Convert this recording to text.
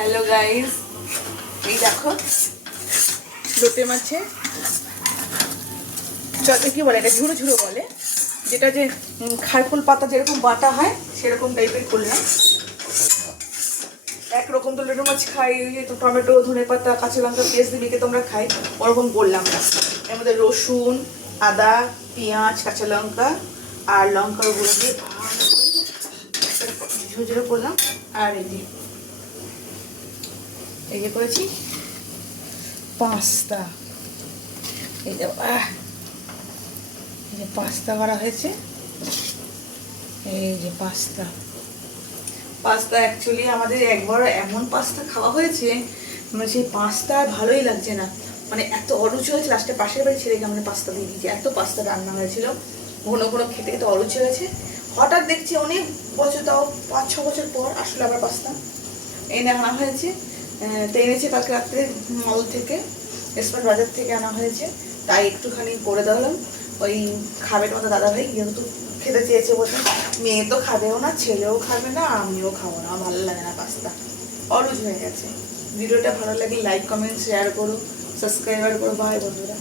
Hello guys, এই দেখো লোটে মাছে চলে কি বলে, এটা ঝুড়ো ঝুড়ো বলে, যেটা যে খারকুল পাতা যেরকম বাটা হয় সেরকম টাইপের করলাম। একরকম তো লোটে মাছ খাই, ওই যে টমেটো, ধনে পাতা, কাঁচা লঙ্কা, পেঁয়াজ দিয়ে তোমরা খাই, ওরকম করলাম না। এর মধ্যে রসুন, আদা, পেঁয়াজ, কাঁচা লঙ্কা আর লঙ্কার গুঁড়ো দিয়ে ঝুরঝুরে করলাম। আর এই যে করেছি পাস্তা, এই যে পাস্তা করা হয়েছে। এই যে পাস্তা অ্যাকচুয়ালি আমাদের একবার এমন পাস্তা খাওয়া হয়েছে, মানে সেই পাস্তা আর ভালোই লাগছে না, মানে এত অরুচি হয়েছে। লাস্টে পাশের বাড়ি ছেড়ে আমাদের পাস্তা দিয়ে দিয়েছে, এত পাস্তা রান্না হয়েছিল, ঘন ঘন খেতে খেতে অরুচি হয়েছে। হঠাৎ দেখছি অনেক বছর, তাও 5-6 বছর পর আসলে আবার পাস্তা এনে আনা হয়েছে। তো এনেছে কালকে রাত্রে মল থেকে, স্মার্ট বাজার থেকে আনা হয়েছে, তাই একটুখানি করে দিলাম। ওই খাবে তোমাদের দাদাভাই যেহেতু খেতে চেয়েছে বলতে, মেয়ে তো খাবেও না, ছেলেও খাবে না, আমিও খাবো না, ভালো লাগে না পাস্তা, অরুচ হয়ে গেছে। ভিডিওটা ভালো লাগলে লাইক, কমেন্ট, শেয়ার করো, সাবস্ক্রাইবার করো। বাই বন্ধুরা।